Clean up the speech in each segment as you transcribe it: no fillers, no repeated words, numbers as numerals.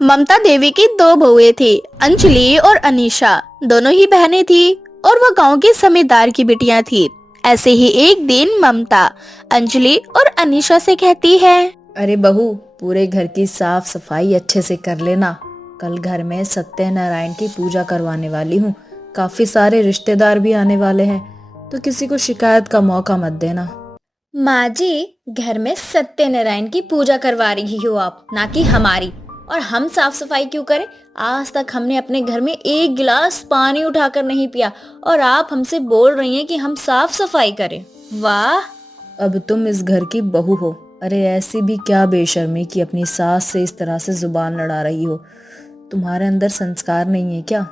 ममता देवी की दो बहुएं थी, अंजलि और अनीशा। दोनों ही बहनें थी और वह गांव के जमींदार की बिटियां थी। ऐसे ही एक दिन ममता अंजलि और अनीशा से कहती है, अरे बहू, पूरे घर की साफ सफाई अच्छे से कर लेना। कल घर में सत्यनारायण की पूजा करवाने वाली हूँ। काफी सारे रिश्तेदार भी आने वाले हैं, तो किसी को शिकायत का मौका मत देना। माँ जी, घर में सत्यनारायण की पूजा करवा रही हो आप, ना कि हमारी। और हम साफ सफाई क्यों करें? आज तक हमने अपने घर में एक गिलास पानी उठाकर नहीं पिया, और आप हमसे बोल रही हैं कि हम साफ सफाई करें। वाह! अब तुम इस घर की बहू हो। अरे ऐसी भी क्या बेशर्मी कि अपनी सास से इस तरह से जुबान लड़ा रही हो। तुम्हारे अंदर संस्कार नहीं है क्या?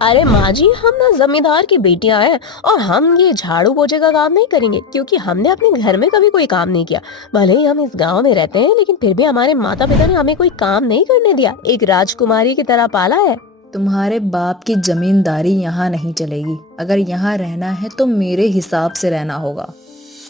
अरे माँ जी, हम ना जमींदार की बेटियां हैं और हम ये झाड़ू पोछे का काम नहीं करेंगे, क्योंकि हमने अपने घर में कभी कोई काम नहीं किया। भले ही हम इस गांव में रहते हैं, लेकिन फिर भी हमारे माता पिता ने हमें कोई काम नहीं करने दिया। एक राजकुमारी की तरह पाला है। तुम्हारे बाप की जमींदारी यहाँ नहीं चलेगी। अगर यहाँ रहना है तो मेरे हिसाब से रहना होगा।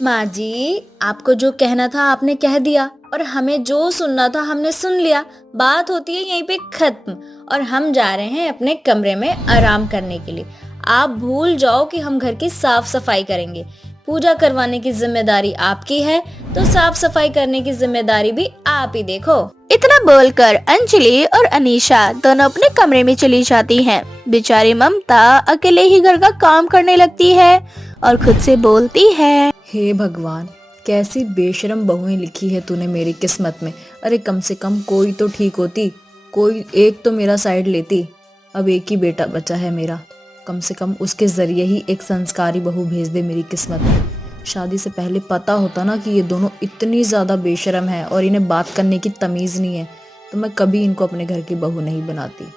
माँ जी, आपको जो कहना था आपने कह दिया, और हमें जो सुनना था हमने सुन लिया। बात होती है यहीं पे खत्म, और हम जा रहे हैं अपने कमरे में आराम करने के लिए। आप भूल जाओ कि हम घर की साफ सफाई करेंगे। पूजा करवाने की जिम्मेदारी आपकी है, तो साफ सफाई करने की जिम्मेदारी भी आप ही देखो। इतना बोलकर अंजलि और अनीशा दोनों अपने कमरे में चली जाती हैं। बेचारी ममता अकेले ही घर का काम करने लगती है और खुद से बोलती है, हे भगवान, कैसी बेशरम बहुएं लिखी है तूने मेरी किस्मत में। अरे कम से कम कोई तो ठीक होती, कोई एक तो मेरा साइड लेती। अब एक ही बेटा बचा है मेरा, कम से कम उसके जरिए ही एक संस्कारी बहू भेज दे मेरी किस्मत में। शादी से पहले पता होता ना कि ये दोनों इतनी ज्यादा बेशरम है और इन्हें बात करने की तमीज नहीं है, तो मैं कभी इनको अपने घर की बहू नहीं बनाती।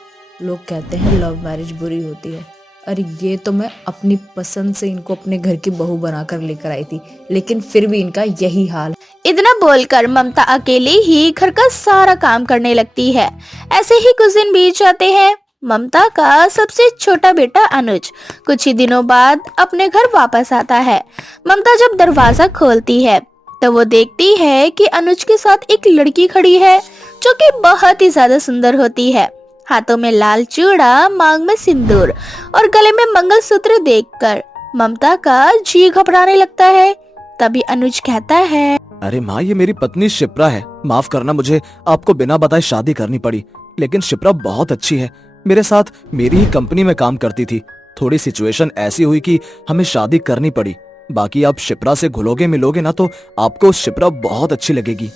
लोग कहते हैं लव मैरिज बुरी होती है। अरे ये तो मैं अपनी पसंद से इनको अपने घर की बहू बनाकर लेकर आई थी, लेकिन फिर भी इनका यही हाल। इतना बोलकर ममता अकेले ही घर का सारा काम करने लगती है। ऐसे ही कुछ दिन बीत जाते हैं। ममता का सबसे छोटा बेटा अनुज कुछ ही दिनों बाद अपने घर वापस आता है। ममता जब दरवाजा खोलती है तो वो देखती है कि अनुज के साथ एक लड़की खड़ी है, जो कि बहुत ही ज्यादा सुंदर होती है। हाथों में लाल चूड़ा, मांग में सिंदूर और गले में मंगलसूत्र देखकर ममता का जी घबराने लगता है। तभी अनुज कहता है, अरे माँ, ये मेरी पत्नी शिप्रा है। माफ करना, मुझे आपको बिना बताए शादी करनी पड़ी, लेकिन शिप्रा बहुत अच्छी है। मेरे साथ मेरी ही कंपनी में काम करती थी। थोड़ी सिचुएशन ऐसी हुई कि हमें शादी करनी पड़ी। बाकी आप शिप्रा से घुलोगे मिलोगे ना, तो आपको शिप्रा बहुत अच्छी लगेगी।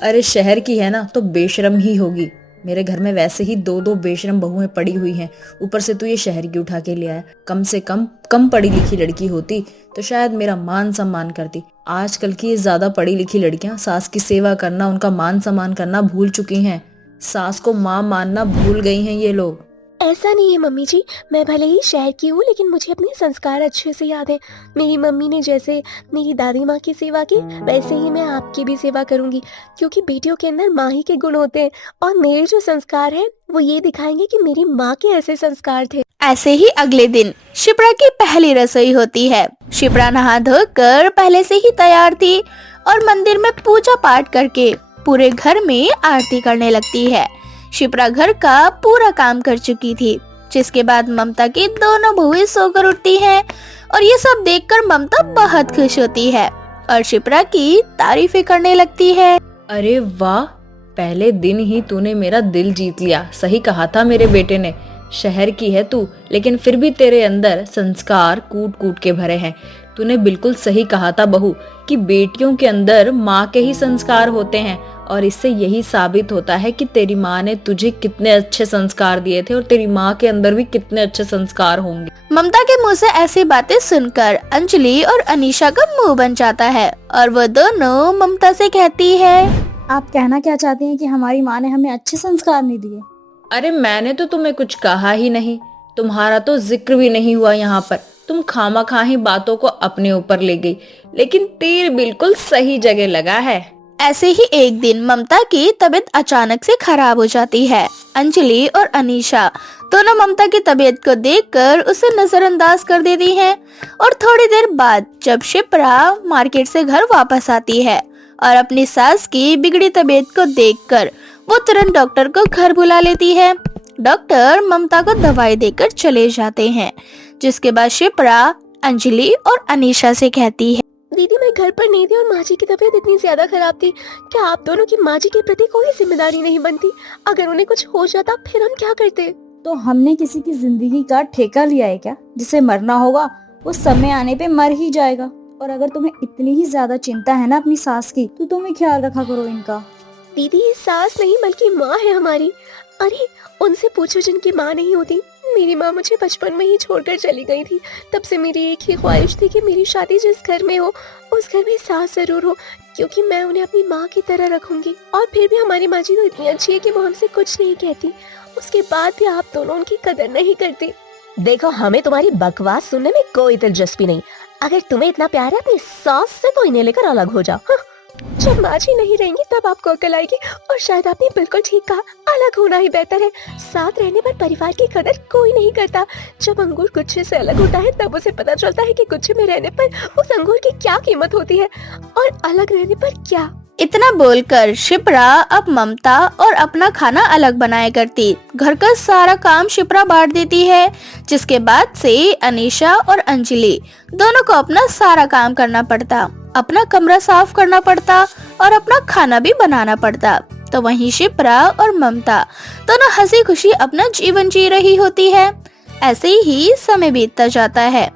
अरे शहर की है ना, तो बेशरम ही होगी। मेरे घर में वैसे ही दो दो बेशरम बहुएं पड़ी हुई हैं, ऊपर से तू ये शहर की उठा के ले आया। कम से कम पढ़ी लिखी लड़की होती तो शायद मेरा मान सम्मान करती। आजकल की ये ज्यादा पढ़ी लिखी लड़कियां सास की सेवा करना, उनका मान सम्मान करना भूल चुकी हैं। सास को माँ मानना भूल गई हैं ये लोग। ऐसा नहीं है मम्मी जी, मैं भले ही शहर की हूँ, लेकिन मुझे अपने संस्कार अच्छे से याद है। मेरी मम्मी ने जैसे मेरी दादी माँ की सेवा की, वैसे ही मैं आपकी भी सेवा करूंगी, क्योंकि बेटियों के अंदर माँ ही के गुण होते हैं, और मेरे जो संस्कार हैं वो ये दिखाएंगे कि मेरी माँ के ऐसे संस्कार थे। ऐसे ही अगले दिन शिप्रा की पहली रसोई होती है। शिप्रा नहा धोकर पहले से ही तैयार थी और मंदिर में पूजा पाठ करके पूरे घर में आरती करने लगती है। शिप्रा घर का पूरा काम कर चुकी थी, जिसके बाद ममता की दोनों बहुएं सोकर उठती हैं और ये सब देखकर ममता बहुत खुश होती है और शिप्रा की तारीफें करने लगती है। अरे वाह, पहले दिन ही तूने मेरा दिल जीत लिया। सही कहा था मेरे बेटे ने। शहर की है तू, लेकिन फिर भी तेरे अंदर संस्कार कूट कूट के भरे हैं। तूने बिल्कुल सही कहा था बहू, कि बेटियों के अंदर माँ के ही संस्कार होते हैं, और इससे यही साबित होता है कि तेरी माँ ने तुझे कितने अच्छे संस्कार दिए थे और तेरी माँ के अंदर भी कितने अच्छे संस्कार होंगे। ममता के मुंह से ऐसी बातें सुनकर अंजलि और अनीशा का मुंह बन जाता है और वो दोनों ममता से कहती है, आप कहना क्या चाहती हैं कि हमारी माँ ने हमें अच्छे संस्कार नहीं दिए? अरे मैंने तो तुम्हें कुछ कहा ही नहीं, तुम्हारा तो जिक्र भी नहीं हुआ यहाँ पर। तुम खामखा ही बातों को अपने ऊपर ले गई, लेकिन तीर बिल्कुल सही जगह लगा है। ऐसे ही एक दिन ममता की तबीयत अचानक से खराब हो जाती है। अंजलि और अनीशा दोनों ममता की तबीयत को देखकर उसे नजरअंदाज कर देती हैं और थोड़ी देर बाद जब शिप्रा मार्केट से घर वापस आती है और अपनी सास की बिगड़ी तबीयत को देखकर वो तुरंत डॉक्टर को घर बुला लेती है। डॉक्टर ममता को दवाई देकर चले जाते हैं, जिसके बाद शिप्रा अंजलि और अनीशा से कहती है, दीदी मैं घर पर नहीं थी और माँ जी की तबीयत इतनी ज्यादा खराब थी। क्या आप दोनों की माँ जी के प्रति कोई जिम्मेदारी नहीं बनती? अगर उन्हें कुछ हो जाता फिर हम क्या करते? तो हमने किसी की जिंदगी का ठेका लिया है क्या? जिसे मरना होगा वो समय आने पे मर ही जाएगा। और अगर तुम्हें इतनी ही ज्यादा चिंता है ना अपनी सास की, तो तुम ही ख्याल रखा करो इनका। दीदी ये सास नहीं बल्कि माँ है हमारी। अरे उनसे पूछो जिनकी माँ नहीं होती। मेरी माँ मुझे बचपन में ही छोड़कर चली गई थी। तब से मेरी एक ही ख्वाहिश थी कि मेरी शादी जिस घर में हो उस घर में सास जरूर हो, क्योंकि मैं उन्हें अपनी माँ की तरह रखूंगी। और फिर भी हमारी माँ जी तो इतनी अच्छी है कि वो हमसे कुछ नहीं कहती। उसके बाद भी आप दोनों उनकी कदर नहीं करते। देखो हमें तुम्हारी बकवास सुनने में कोई दिलचस्पी नहीं। अगर तुम्हें इतना प्यार है अपनी सास से तो इन्हें लेकर अलग हो जाओ। हाँ। जब माँ जी नहीं रहेंगी तब आपको अकल आएगी। और शायद आपने बिल्कुल ठीक कहा, अलग होना ही बेहतर है। साथ रहने पर परिवार की कदर कोई नहीं करता। जब अंगूर गुच्छे से अलग होता है तब उसे पता चलता है कि गुच्छे में रहने पर उस अंगूर की क्या कीमत होती है और अलग रहने पर क्या। इतना बोलकर शिप्रा अब ममता और अपना खाना अलग बनाया करती। घर का सारा काम शिप्रा बांट देती है, जिसके बाद से अनीशा और अंजलि दोनों को अपना सारा काम करना पड़ता। अपना कमरा साफ करना पड़ता और अपना खाना भी बनाना पड़ता। तो वहीं शिप्रा और ममता दोनों हंसी खुशी अपना जीवन जी रही होती है। ऐसे ही समय बीतता जाता है।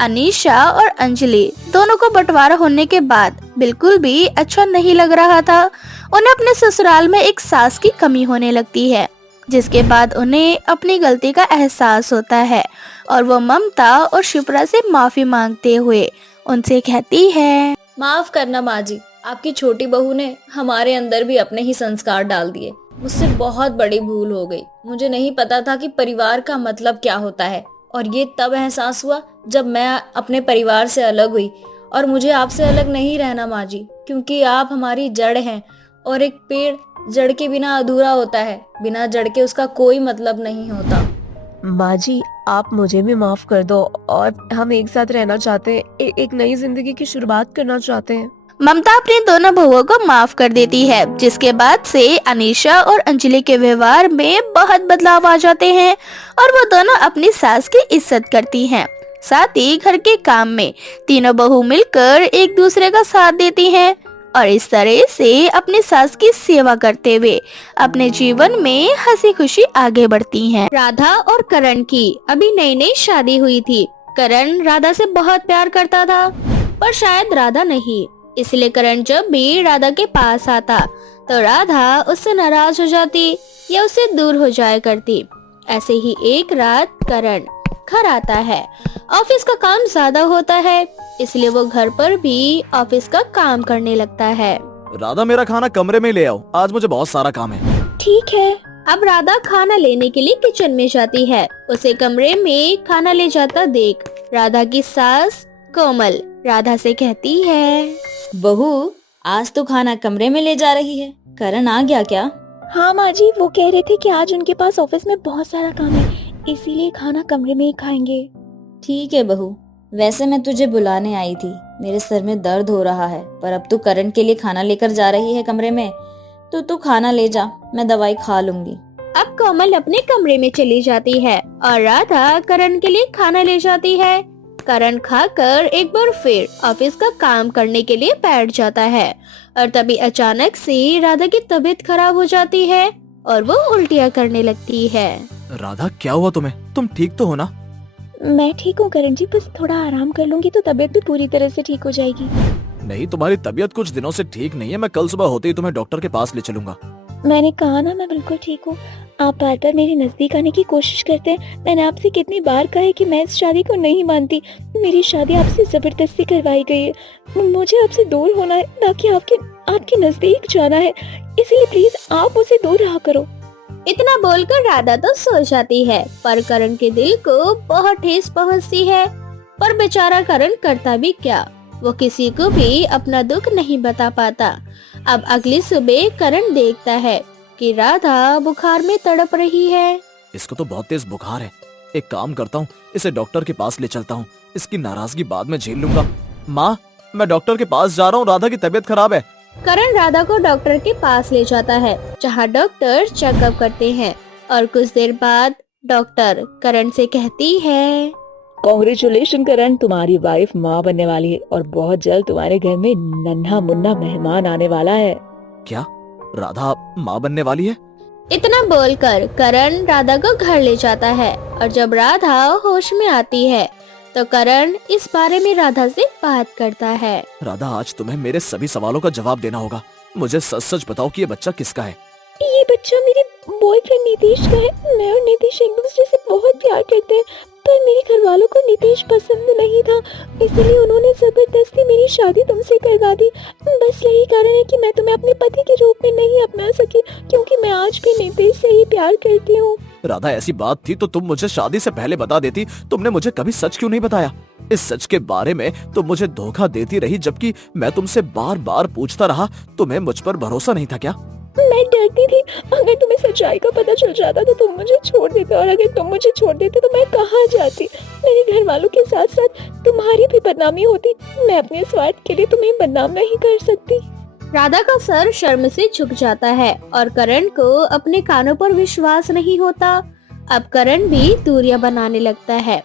अनीशा और अंजलि दोनों को बंटवारा होने के बाद बिल्कुल भी अच्छा नहीं लग रहा था। उन्हें अपने ससुराल में एक सास की कमी होने लगती है, जिसके बाद उन्हें अपनी गलती का एहसास होता है और वो ममता और शिप्रा से माफी मांगते हुए उनसे कहती है, माफ करना माँ जी, आपकी छोटी बहू ने हमारे अंदर भी अपने ही संस्कार डाल दिए। मुझसे बहुत बड़ी भूल हो गई। मुझे नहीं पता था कि परिवार का मतलब क्या होता है, और ये तब एहसास हुआ जब मैं अपने परिवार से अलग हुई। और मुझे आपसे अलग नहीं रहना माँ जी, क्योंकि आप हमारी जड़ हैं और एक पेड़ जड़ के बिना अधूरा होता है। बिना जड़ के उसका कोई मतलब नहीं होता। माँ जी आप मुझे भी माफ कर दो और हम एक साथ रहना चाहते हैं। एक नई जिंदगी की शुरुआत करना चाहते हैं। ममता अपनी दोनों बहुओं को माफ कर देती है, जिसके बाद से अनीशा और अंजलि के व्यवहार में बहुत बदलाव आ जाते हैं और वो दोनों अपनी सास की इज्जत करती हैं। साथ ही घर के काम में तीनों बहू मिलकर एक दूसरे का साथ देती हैं और इस तरह से अपनी सास की सेवा करते हुए अपने जीवन में हंसी खुशी आगे बढ़ती हैं। राधा और करण की अभी नई नई शादी हुई थी। करण राधा से बहुत प्यार करता था, पर शायद राधा नहीं। इसलिए करण जब भी राधा के पास आता तो राधा उससे नाराज हो जाती या उससे दूर हो जाया करती। ऐसे ही एक रात करण घर आता है। ऑफिस का काम ज्यादा होता है, इसलिए वो घर पर भी ऑफिस का काम करने लगता है। राधा मेरा खाना कमरे में ले आओ, आज मुझे बहुत सारा काम है। ठीक है। अब राधा खाना लेने के लिए किचन में जाती है। उसे कमरे में खाना ले जाता देख राधा की सास कोमल राधा से कहती है, बहू आज तो खाना कमरे में ले जा रही है। करण आ गया क्या? हाँ माँ जी, वो कह रहे थे कि आज उनके पास ऑफिस में बहुत सारा काम है, इसीलिए खाना कमरे में ही खाएंगे। ठीक है बहू, वैसे मैं तुझे बुलाने आई थी। मेरे सर में दर्द हो रहा है, पर अब तू करण के लिए खाना लेकर जा रही है कमरे में, तो तू खाना ले जा, मैं दवाई खा लूंगी। अब कोमल अपने कमरे में चली जाती है और राधा करण के लिए खाना ले जाती है। करण खाकर एक बार फिर ऑफिस का काम करने के लिए बैठ जाता है और तभी अचानक से राधा की तबीयत खराब हो जाती है और वो उल्टियाँ करने लगती है। राधा क्या हुआ तुम्हें? तुम ठीक तो हो ना? मैं ठीक हूँ करण जी, बस थोड़ा आराम कर लूंगी तो तबीयत भी पूरी तरह से ठीक हो जाएगी। नहीं, तुम्हारी तबीयत कुछ दिनों से ठीक नहीं है। मैं कल सुबह होते ही तुम्हें डॉक्टर के पास ले चलूंगा। मैंने कहा ना मैं बिल्कुल ठीक हूँ। आप बार बार मेरे नजदीक आने की कोशिश करते हैं। मैंने आपसे कितनी बार कहा है कि मैं इस शादी को नहीं मानती। मेरी शादी आपसे जबरदस्ती करवाई गई है। मुझे आपसे दूर होना है, ना कि आपके नजदीक जाना है। इसलिए प्लीज आप मुझसे दूर रहा करो। इतना बोलकर राधा तो सो जाती है, पर करण के दिल को बहुत ठेस पहुंचती है। पर बेचारा करण करता भी क्या, वो किसी को भी अपना दुख नहीं बता पाता। अब अगली सुबह करण देखता है कि राधा बुखार में तड़प रही है। इसको तो बहुत तेज बुखार है। एक काम करता हूँ, इसे डॉक्टर के पास ले चलता हूँ। इसकी नाराजगी बाद में झेल लूंगा। माँ, मैं डॉक्टर के पास जा रहा हूँ। राधा की तबीयत खराब है, करण राधा को डॉक्टर के पास ले जाता है, जहाँ डॉक्टर चेकअप करते हैं और कुछ देर बाद डॉक्टर करण से कहती है, कॉन्ग्रेचुलेशन करण, तुम्हारी वाइफ माँ बनने वाली है और बहुत जल्द तुम्हारे घर में नन्हा मुन्ना मेहमान आने वाला है। क्या राधा माँ बनने वाली है? इतना बोलकर करण राधा को घर ले जाता है और जब राधा होश में आती है तो करण इस बारे में राधा से बात करता है। राधा, आज तुम्हें मेरे सभी सवालों का जवाब देना होगा। मुझे सच सच बताओ कि ये बच्चा किसका है? ये बच्चा मेरे बॉयफ्रेंड नीतीश का है। मैं और नीतीश एक दूसरे से बहुत प्यार करते हैं, पर मेरे घर वालों को नीतीश पसंद नहीं था, इसलिए उन्होंने जबरदस्ती मेरी शादी तुमसे करवा दी। बस यही कारण है कि मैं तुम्हें अपने पति के रूप में नहीं अपना सकी, क्योंकि मैं आज भी नीतीश से ही प्यार करती हूँ। राधा, ऐसी बात थी तो तुम मुझे शादी से पहले बता देती। तुमने मुझे कभी सच क्यों नहीं बताया? इस सच के बारे में तुम मुझे धोखा देती रही, जबकि मैं तुमसे बार बार पूछता रहा। तुम्हें मुझ पर भरोसा नहीं था क्या? मैं डरती थी, अगर तुम्हें सच्चाई का पता चल जाता तो तुम मुझे छोड़ देते, और अगर तुम मुझे छोड़ देते तो मैं कहाँ जाती। मेरे घर वालों के साथ साथ तुम्हारी भी बदनामी होती। मैं अपने स्वार्थ के लिए तुम्हें बदनाम नहीं कर सकती। राधा का सर शर्म से झुक जाता है और करण को अपने कानों पर विश्वास नहीं होता। अब करण भी दूरियां बनाने लगता है।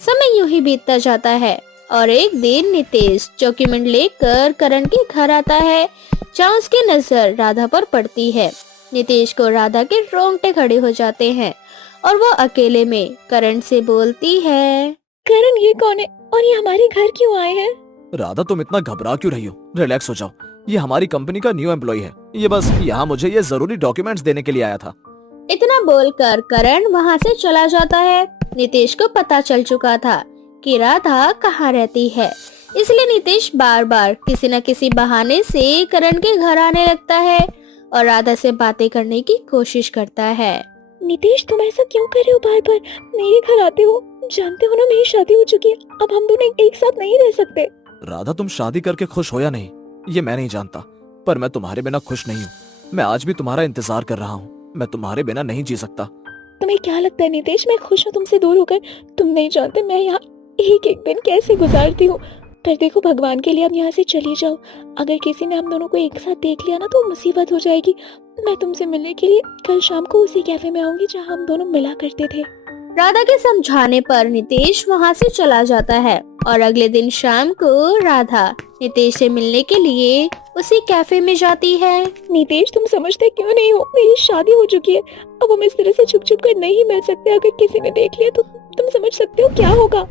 समय यूं ही बीतता जाता है और एक दिन नितेश डॉक्यूमेंट लेकर करण के घर आता है, जहाँ उसकी नजर राधा पर पड़ती है। नितेश को राधा के रोंगटे खड़े हो जाते हैं और वो अकेले में करण से बोलती है, करण, ये कौन है और ये हमारे घर क्यों आए हैं? राधा, तुम इतना घबरा क्यों रही हो? रिलैक्स हो जाओ। ये हमारी कंपनी का न्यू एम्प्लॉय है। ये बस यहाँ मुझे ये जरूरी डॉक्यूमेंट्स देने के लिए आया था। इतना बोलकर करण वहाँ से चला जाता है। नितेश को पता चल चुका था कि राधा कहाँ रहती है, इसलिए नितेश बार बार किसी न किसी बहाने से करण के घर आने लगता है और राधा से बातें करने की कोशिश करता है। नितेश, तुम ऐसा क्यों कर रहे हो? बार बार मेरे घर आते हो। जानते हो ना, मेरी शादी हो चुकी है, अब हम दोनों एक साथ नहीं रह सकते। राधा, तुम शादी करके खुश हो या नहीं ये मैं नहीं जानता, पर मैं तुम्हारे बिना खुश नहीं हूँ। मैं आज भी तुम्हारा इंतजार कर रहा हूँ। मैं तुम्हारे बिना नहीं जी सकता। तुम्हें क्या लगता है नितेश, मैं खुश हूँ तुमसे दूर होकर? तुम नहीं जानते मैं यहाँ एक एक दिन कैसे गुजारती हूँ। पर देखो, भगवान के लिए अब यहाँ से चली जाओ। अगर किसी ने हम दोनों को एक साथ देख लिया ना तो मुसीबत हो जाएगी। मैं तुमसे मिलने के लिए कल शाम को उसी कैफे में आऊंगी जहाँ हम दोनों मिला करते थे। राधा के समझाने पर नितेश वहाँ से चला जाता है और अगले दिन शाम को राधा नितेश से मिलने के लिए उसी कैफे में जाती है। नितेश, तुम समझते क्यों नहीं हो? मेरी शादी हो चुकी है, अब हम इस तरह से छुप छुप कर नहीं मिल सकते। अगर किसी ने देख लिया तो तुम समझ सकते हो क्या होगा।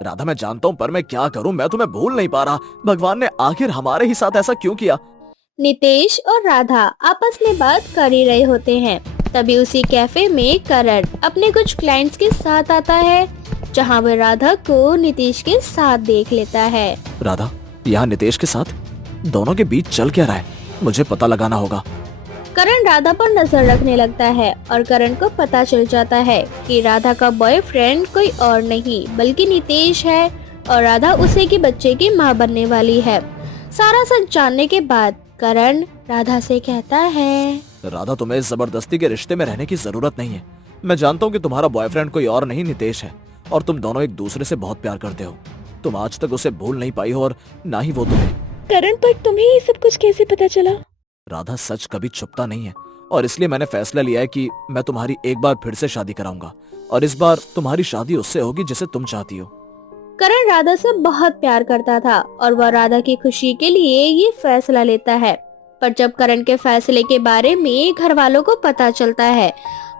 राधा, मैं जानता हूँ, पर मैं क्या करूँ? मैं तुम्हें भूल नहीं पा रहा। भगवान ने आखिर हमारे ही साथ ऐसा क्यों किया? नितेश और राधा आपस में बात कर ही रहे होते हैं। तभी उसी कैफे में करण अपने कुछ क्लाइंट्स के साथ आता है, जहाँ वह राधा को नितेश के साथ देख लेता है। राधा, यहाँ नितेश के साथ दोनों के बीच चल क्या रहा है? मुझे पता लगाना होगा। करण राधा पर नजर रखने लगता है और करण को पता चल जाता है कि राधा का बॉयफ्रेंड कोई और नहीं बल्कि नितेश है और राधा उसे के बच्चे की माँ बनने वाली है। सारा सच जानने के बाद करण राधा से कहता है, राधा, तुम्हें इस जबरदस्ती के रिश्ते में रहने की जरूरत नहीं है। मैं जानता हूँ कि तुम्हारा बॉयफ्रेंड कोई और नहीं नितेश है और तुम दोनों एक दूसरे से बहुत प्यार करते हो। तुम आज तक उसे भूल नहीं पाई हो और ना ही वो तुम्हें। करण, पर तुम्हें ये सब कुछ कैसे पता चला? राधा, सच कभी छुपता नहीं है और इसलिए मैंने फैसला लिया है कि मैं तुम्हारी एक बार फिर से शादी कराऊंगा और इस बार तुम्हारी शादी उससे होगी जिसे तुम चाहती हो। करण राधा से बहुत प्यार करता था और वह राधा की खुशी के लिए ये फैसला लेता है। पर जब करण के फैसले के बारे में घर वालों को पता चलता है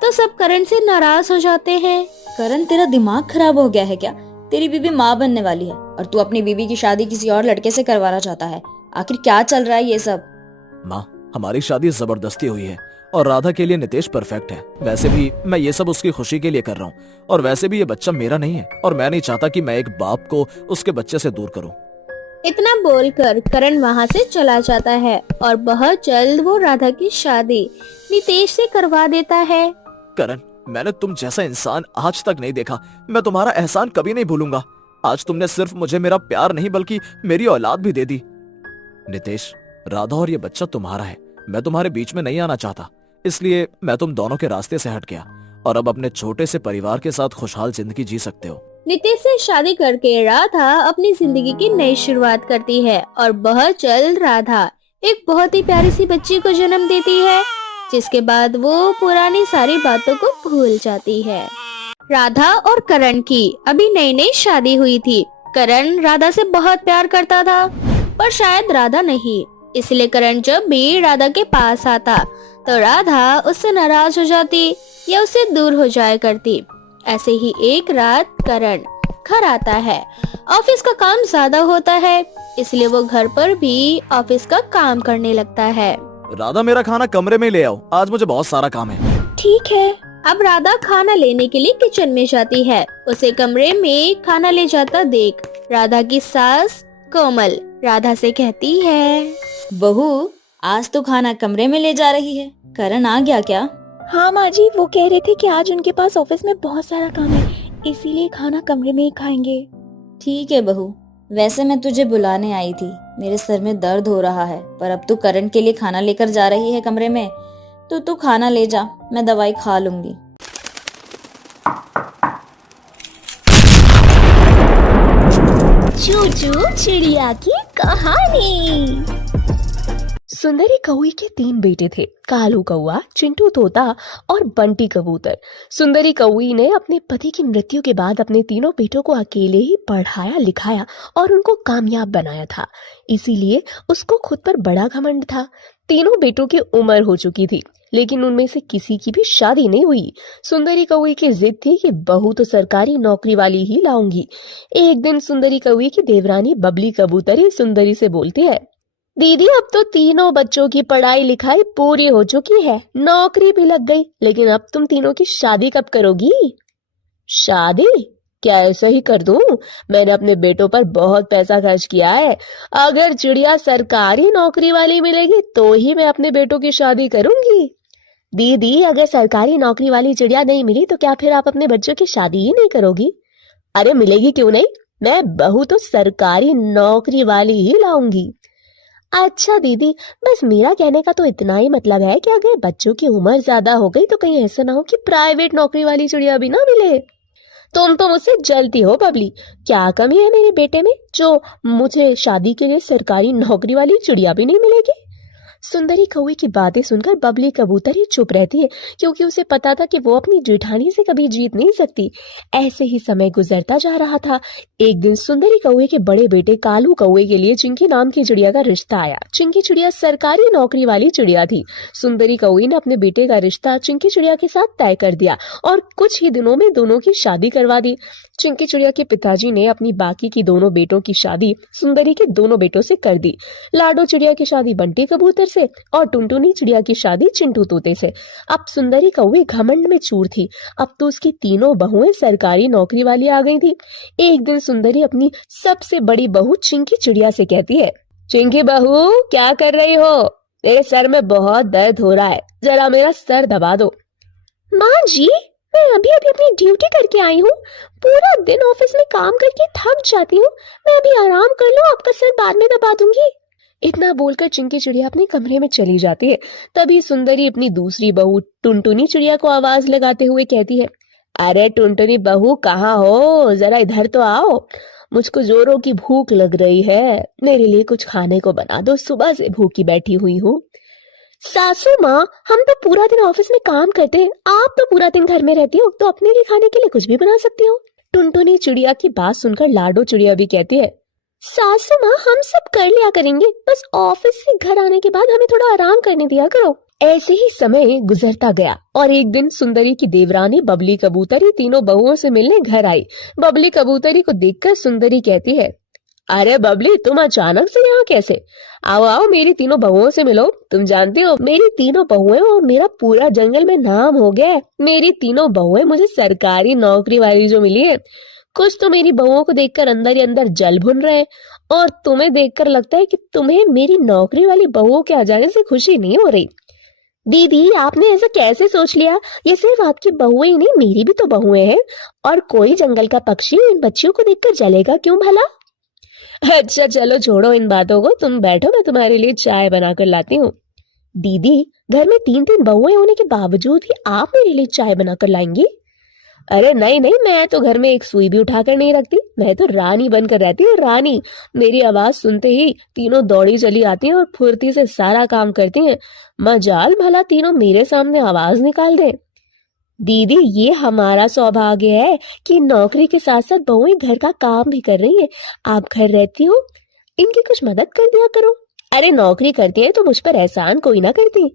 तो सब करण से नाराज हो जाते हैं। करण, तेरा दिमाग खराब हो गया है क्या? तेरी बीवी माँ बनने वाली है और तू अपनी बीवी की शादी किसी और लड़के से करवाना चाहता है। आखिर क्या चल रहा है ये सब? माँ, हमारी शादी जबरदस्ती हुई है और राधा के लिए नितेश परफेक्ट है। वैसे भी मैं ये सब उसकी खुशी के लिए कर रहा हूँ और वैसे भी ये बच्चा मेरा नहीं है और मैं नहीं चाहता कि मैं एक बाप को उसके बच्चे से दूर करूँ। इतना बोलकर करण वहाँ से चला जाता है और बहुत जल्द वो राधा की शादी नितेश से करवा देता है। करण, मैंने तुम जैसा इंसान आज तक नहीं देखा। मैं तुम्हारा एहसान कभी नहीं भूलूंगा। आज तुमने सिर्फ मुझे मेरा प्यार नहीं बल्कि मेरी औलाद भी दे दी। नितेश, राधा और ये बच्चा तुम्हारा है। मैं तुम्हारे बीच में नहीं आना चाहता, इसलिए मैं तुम दोनों के रास्ते से हट गया और अब अपने छोटे से परिवार के साथ खुशहाल जिंदगी जी सकते हो। नितेश से शादी करके राधा अपनी जिंदगी की नई शुरुआत करती है और बहुत जल्द राधा एक बहुत ही प्यारी सी बच्ची को जन्म देती है, जिसके बाद वो पुरानी सारी बातों को भूल जाती है। राधा और करण की अभी नई नई शादी हुई थी। करण राधा से बहुत प्यार करता था, पर शायद राधा नहीं, इसलिए करण जब भी राधा के पास आता तो राधा उससे नाराज हो जाती या उससे दूर हो जाया करती। ऐसे ही एक रात करण घर आता है। ऑफिस का काम ज्यादा होता है, इसलिए वो घर पर भी ऑफिस का काम करने लगता है। राधा, मेरा खाना कमरे में ले आओ, आज मुझे बहुत सारा काम है। ठीक है। अब राधा खाना लेने के लिए किचन में जाती है। उसे कमरे में खाना ले जाता देख राधा की सास कोमल राधा से कहती है, बहू, आज तो खाना कमरे में ले जा रही है। करण आ गया क्या? हाँ माँ जी, वो कह रहे थे कि आज उनके पास ऑफिस में बहुत सारा काम है, इसीलिए खाना कमरे में ही खाएंगे। ठीक है बहू, वैसे मैं तुझे बुलाने आई थी। मेरे सर में दर्द हो रहा है, पर अब तू करण के लिए खाना लेकर जा रही है कमरे में, तो तू खाना ले जा, मैं दवाई खा लूंगी। चूचू चिड़िया की कहानी। सुंदरी कौवी के 3 बेटे थे, कालू कौवा, चिंटू तोता और बंटी कबूतर। सुंदरी कौवी ने अपने पति की मृत्यु के बाद अपने तीनों बेटों को अकेले ही पढ़ाया लिखाया और उनको कामयाब बनाया था, इसीलिए उसको खुद पर बड़ा घमंड था। तीनों बेटों की उम्र हो चुकी थी, लेकिन उनमें से किसी की भी शादी नहीं हुई। सुंदरी कौवी की जिद थी कि बहू तो सरकारी नौकरी वाली ही लाऊंगी। एक दिन सुंदरी कौवी की देवरानी बबली कबूतरी सुंदरी से बोलती है, दीदी, अब तो तीनों बच्चों की पढ़ाई लिखाई पूरी हो चुकी है, नौकरी भी लग गई, लेकिन अब तुम तीनों की शादी कब करोगी? शादी? क्या ऐसे ही कर दूं? मैंने अपने बेटों पर बहुत पैसा खर्च किया है। अगर चिड़िया सरकारी नौकरी वाली मिलेगी तो ही मैं अपने बेटों की शादी करूंगी। दीदी, अगर सरकारी नौकरी वाली चिड़िया नहीं मिली तो क्या फिर आप अपने बच्चों की शादी ही नहीं करोगी? अरे मिलेगी क्यों नहीं, मैं बहू तो सरकारी नौकरी वाली ही लाऊंगी। अच्छा दीदी, बस मेरा कहने का तो इतना ही मतलब है कि अगर बच्चों की उम्र ज्यादा हो गई तो कहीं ऐसा ना हो कि प्राइवेट नौकरी वाली चिड़िया भी ना मिले। तुम तो मुझसे जलती हो बबली, क्या कमी है मेरे बेटे में जो मुझे शादी के लिए सरकारी नौकरी वाली चिड़िया भी नहीं मिलेगी? सुंदरी कौवे की बातें सुनकर बबली कबूतरी चुप रहती है, क्योंकि उसे पता था कि वो अपनी जेठानी से कभी जीत नहीं सकती। ऐसे ही समय गुजरता जा रहा था। एक दिन सुंदरी कौवे के बड़े बेटे कालू कौवे के लिए चिंकी नाम की चिड़िया का रिश्ता आया। चिंकी चिड़िया सरकारी नौकरी वाली चिड़िया थी। सुंदरी कौवे ने अपने बेटे का रिश्ता चिंकी चिड़िया के साथ तय कर दिया और कुछ ही दिनों में दोनों की शादी करवा दी। चिंकी चिड़िया के पिताजी ने अपनी बाकी की दोनों बेटों की शादी सुंदरी के दोनों बेटों से कर दी। लाडो चिड़िया की शादी बंटी कबूतर से और टुनटुनी चिड़िया की शादी चिंटू तोते से। अब सुंदरी कौवे घमंड में चूर थी। अब तो उसकी तीनों बहुएं सरकारी नौकरी वाली आ गई थी। एक दिन सुंदरी अपनी सबसे बड़ी बहू चिंकी चिड़िया से कहती है, चिंकी बहू, क्या कर रही हो? मेरे सर में बहुत दर्द हो रहा है, जरा मेरा सर दबा दो। माँ जी, मैं अभी अभी अपनी ड्यूटी करके आई हूँ, पूरा दिन ऑफिस में काम करके थक जाती हूँ, मैं अभी आराम कर लूँ, आपका सर बाद में दबा दूंगी। इतना बोलकर चिंकी चिड़िया अपने कमरे में चली जाती है। तभी सुंदरी अपनी दूसरी बहू टुनटुनी चिड़िया को आवाज लगाते हुए कहती है, अरे टुनटुनी बहू, कहाँ हो? जरा इधर तो आओ, मुझको जोरों की भूख लग रही है, मेरे लिए कुछ खाने को बना दो, सुबह से भूखी बैठी हुई हूँ। सासू माँ, हम तो पूरा दिन ऑफिस में काम करते हैं, आप तो पूरा दिन घर में रहती हो, तो अपने लिए खाने के लिए कुछ भी बना सकती हो। टुनटुनी चिड़िया की बात सुनकर लाडो चिड़िया भी कहती है, सासू माँ, हम सब कर लिया करेंगे, बस ऑफिस से घर आने के बाद हमें थोड़ा आराम करने दिया करो। ऐसे ही समय गुजरता गया और एक दिन सुंदरी की देवरानी बबली कबूतरी तीनों बहुओं से मिलने घर आई। बबली कबूतरी को देखकर सुंदरी कहती है, अरे बबली, तुम अचानक से यहाँ कैसे? आओ आओ, मेरी तीनों बहुओं से मिलो। तुम जानती हो, मेरी तीनों बहुएं और मेरा पूरा जंगल में नाम हो गया है। मेरी तीनों बहुएं मुझे सरकारी नौकरी वाली जो मिली है। कुछ तो मेरी बहुओं को देखकर अंदर ही अंदर जल भुन रहे हैं और तुम्हें देखकर लगता है कि तुम्हें मेरी नौकरी वाली बहुओं के आ जाने से खुशी नहीं हो रही। दीदी, आपने ऐसा कैसे सोच लिया? ये सिर्फ आपकी बहुएं ही नहीं, मेरी भी तो बहुएं हैं, और कोई जंगल का पक्षी इन बच्चियों को देखकर जलेगा क्यों भला? अच्छा चलो छोड़ो इन बातों को, तुम बैठो, मैं तुम्हारे लिए चाय बनाकर लाती हूँ। दीदी, घर में 3 बहुएं होने के बावजूद भी आप मेरे लिए चाय बनाकर लाएंगी? अरे नहीं नहीं, मैं तो घर में एक सुई भी उठाकर नहीं रखती, मैं तो रानी बनकर रहती हूँ, रानी। मेरी आवाज सुनते ही तीनों दौड़ी चली आती हैं और फुर्ती से सारा काम करती हैं। मजाल भला तीनों मेरे सामने आवाज निकाल दें। दीदी, ये हमारा सौभाग्य है कि नौकरी के साथ साथ बहुएं घर का काम भी कर रही हैं। आप घर रहती हो, इनकी कुछ मदद कर दिया करो। अरे नौकरी करती हैं तो मुझ पर एहसान कोई ना करती,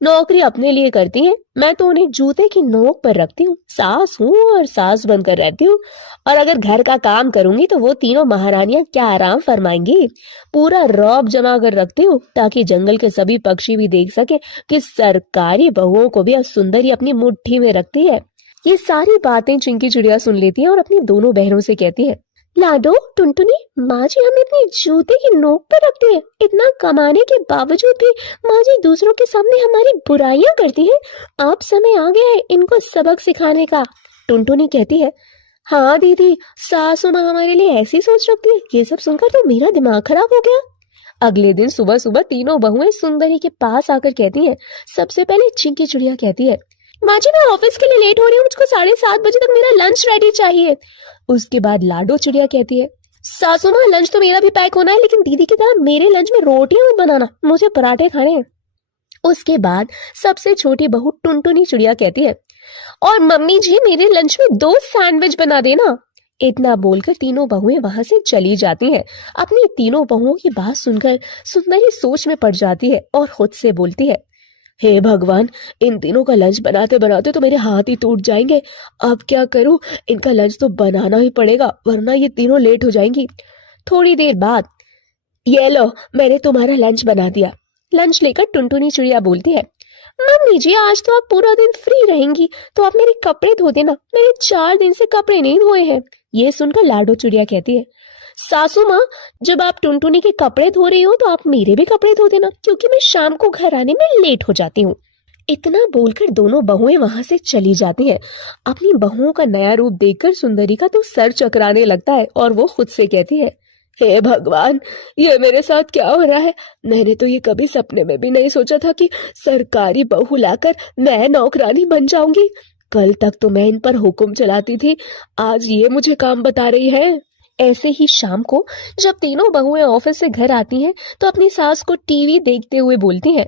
नौकरी अपने लिए करती हैं, मैं तो उन्हें जूते की नोक पर रखती हूँ। सास हूँ और सास बनकर रहती हूँ, और अगर घर का काम करूंगी तो वो तीनों महारानियां क्या आराम फरमाएंगी। पूरा रौब जमा कर रखती हूँ ताकि जंगल के सभी पक्षी भी देख सके कि सरकारी बहुओं को भी अब सुंदरी अपनी मुट्ठी में रखती है। ये सारी बातें चिंकी चिड़िया सुन लेती है और अपनी दोनों बहनों से कहती है, लाडो, टुनटुनी, माँ जी हमें अपनी जूते की नोक पर रखती है। इतना कमाने के बावजूद भी माँ जी दूसरों के सामने हमारी बुराइयां करती है। अब समय आ गया है इनको सबक सिखाने का। टुनटुनी कहती है, हाँ दीदी, सासू माँ हमारे लिए ऐसी सोच रखती है। ये सब सुनकर तो मेरा दिमाग खराब हो गया। अगले दिन सुबह सुबह तीनों बहुएं सुंदरी के पास आकर कहती हैं। सबसे पहले चिंकी चिड़िया कहती है, माँ जी मैं ऑफिस के लिए लेट हो रही हूँ, मुझको 7:30 बजे तक मेरा लंच रेडी चाहिए। उसके बाद लाडो चिड़िया कहती है, सासू माँ लंच तो मेरा भी पैक होना है, लेकिन दीदी की तरह मेरे लंच में रोटियां मत बनाना, मुझे पराठे खाने हैं। उसके बाद सबसे छोटी बहू टुनटुनी चिड़िया कहती है, और मम्मी जी मेरे लंच में 2 सैंडविच बना देना। इतना बोलकर तीनों बहुएं वहां से चली जाती हैं। अपनी तीनों बहुओं की बात सुनकर सुंदरी सोच में पड़ जाती है और खुद से बोलती है, हे भगवान, इन तीनों का लंच बनाते बनाते तो मेरे हाथ ही टूट जाएंगे। अब क्या करूं, इनका लंच तो बनाना ही पड़ेगा वरना ये तीनों लेट हो जाएंगी। थोड़ी देर बाद, ये लो, मैंने तुम्हारा लंच बना दिया। लंच लेकर टुनटुनी चिड़िया बोलती है, मम्मी जी आज तो आप पूरा दिन फ्री रहेंगी, तो आप मेरे कपड़े धो देना, मैंने 4 दिन से कपड़े नहीं धोए हैं। ये सुनकर लाडो चिड़िया कहती है, सासू माँ, जब आप टुनटुनी के कपड़े धो रही हो तो आप मेरे भी कपड़े धो देना, क्योंकि मैं शाम को घर आने में लेट हो जाती हूँ। इतना बोलकर दोनों बहुएं वहां से चली जाती हैं। अपनी बहुओं का नया रूप देखकर सुंदरी का तो सर चकराने लगता है और वो खुद से कहती है, हे भगवान, ये मेरे साथ क्या हो रहा है। मैंने तो ये कभी सपने में भी नहीं सोचा था कि सरकारी बहू लाकर मैं नौकरानी बन जाऊंगी। कल तक तो मैं इन पर हुक्म चलाती थी, आज ये मुझे काम बता रही है। ऐसे ही शाम को जब तीनों बहुएं ऑफिस से घर आती हैं तो अपनी सास को टीवी देखते हुए बोलती हैं,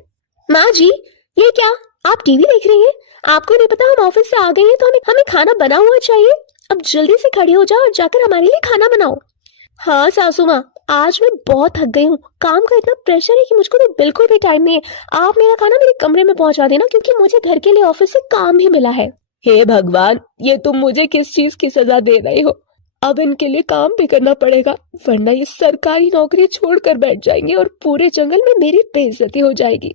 माँ जी ये क्या, आप टीवी देख रही हैं? आपको नहीं पता हम ऑफिस से आ गए हैं तो हमें खाना बना हुआ चाहिए। अब जल्दी से खड़ी हो जाओ और जाकर हमारे लिए खाना बनाओ। हाँ सासू माँ, आज मैं बहुत थक गई हूँ, काम का इतना प्रेशर है कि मुझको तो बिल्कुल भी टाइम नहीं है। आप मेरा खाना मेरे कमरे में पहुंचा देना, क्योंकि मुझे घर के लिए ऑफिस से काम भी मिला है। हे भगवान, ये तुम मुझे किस चीज की सजा दे रहे हो। अब इनके लिए काम भी करना पड़ेगा, वरना ये सरकारी नौकरी छोड़कर बैठ जाएंगे और पूरे जंगल में मेरी बेइज्जती हो जाएगी।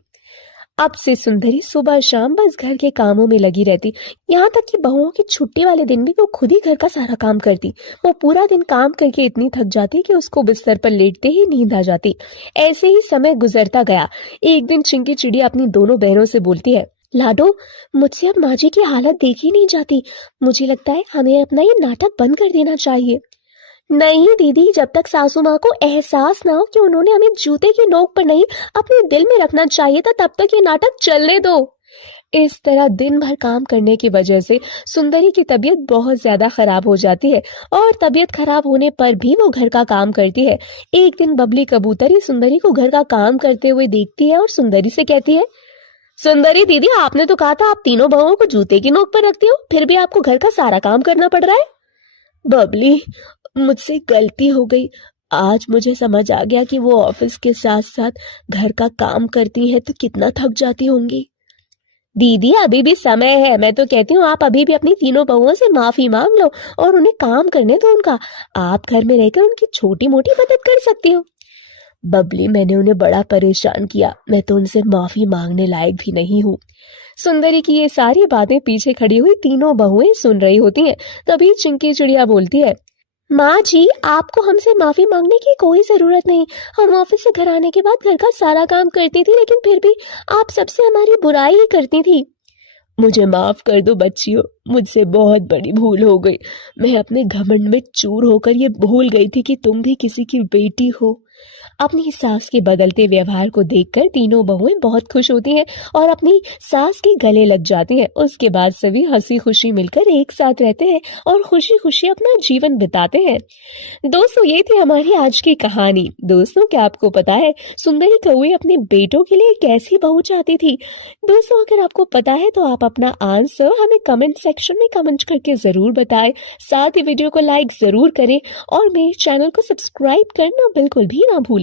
अब से सुंदरी सुबह शाम बस घर के कामों में लगी रहती, यहाँ तक कि बहुओं की छुट्टी वाले दिन भी वो खुद ही घर का सारा काम करती। वो पूरा दिन काम करके इतनी थक जाती कि उसको बिस्तर पर लेटते ही नींद आ जाती। ऐसे ही समय गुजरता गया। एक दिन चिंकी चिड़िया अपनी दोनों बहनों से बोलती है, लाडो, मुझसे अब माँ जी की हालत देखी नहीं जाती, मुझे लगता है हमें अपना ये नाटक बंद कर देना चाहिए। नहीं दीदी, जब तक सासू माँ को एहसास ना हो कि उन्होंने हमें जूते की नोक पर नहीं अपने दिल में रखना चाहिए था, तब तक ये नाटक चलने दो। इस तरह दिन भर काम करने की वजह से सुंदरी की तबीयत बहुत ज्यादा खराब हो जाती है, और तबीयत खराब होने पर भी वो घर का काम करती है। एक दिन बबली कबूतरी सुंदरी को घर का काम करते हुए देखती है और सुंदरी से कहती है, सुंदरी दीदी, आपने तो कहा था आप तीनों बहुओं को जूते की नोक पर रखती हो, फिर भी आपको घर का सारा काम करना पड़ रहा है। बबली, मुझसे गलती हो गई। आज मुझे समझ आ गया कि वो ऑफिस के साथ साथ घर का काम करती है तो कितना थक जाती होंगी। दीदी, अभी भी समय है, मैं तो कहती हूँ आप अभी भी अपनी तीनों बहुओं से माफी मांग लो और उन्हें काम करने दो उनका। आप घर में रहकर उनकी छोटी मोटी मदद कर सकती हो। बबली, मैंने उन्हें बड़ा परेशान किया, मैं तो उनसे माफी मांगने लायक भी नहीं हूँ। सुंदरी की ये सारी बातें पीछे खड़ी हुई तीनों बहुएं सुन रही होती हैं। तभी चिंकी चिड़िया बोलती है, माँ जी, आपको हमसे माफी मांगने की कोई जरूरत नहीं। हम ऑफिस से घर आने के बाद घर का सारा काम करती थी, लेकिन फिर भी आप सबसे हमारी बुराई ही करती थी। मुझे माफ कर दो बच्चियों, मुझसे बहुत बड़ी भूल हो गई। मैं अपने घमंड में चूर होकर ये भूल गई थी कि तुम भी किसी की बेटी हो। अपनी सास के बदलते व्यवहार को देखकर तीनों बहुएं बहुत खुश होती हैं और अपनी सास के गले लग जाती हैं। उसके बाद सभी हंसी खुशी मिलकर एक साथ रहते हैं और खुशी खुशी अपना जीवन बिताते हैं। दोस्तों, ये थी हमारी आज की कहानी। दोस्तों, क्या आपको पता है सुंदरी कौवे अपने बेटों के लिए कैसी बहू चाहती थी? दोस्तों, अगर आपको पता है तो आप अपना आंसर हमें कमेंट सेक्शन में कमेंट करके जरूर बताएं। साथ ही वीडियो को लाइक जरूर करें और मेरे चैनल को सब्सक्राइब करना बिल्कुल भी ना भूलें।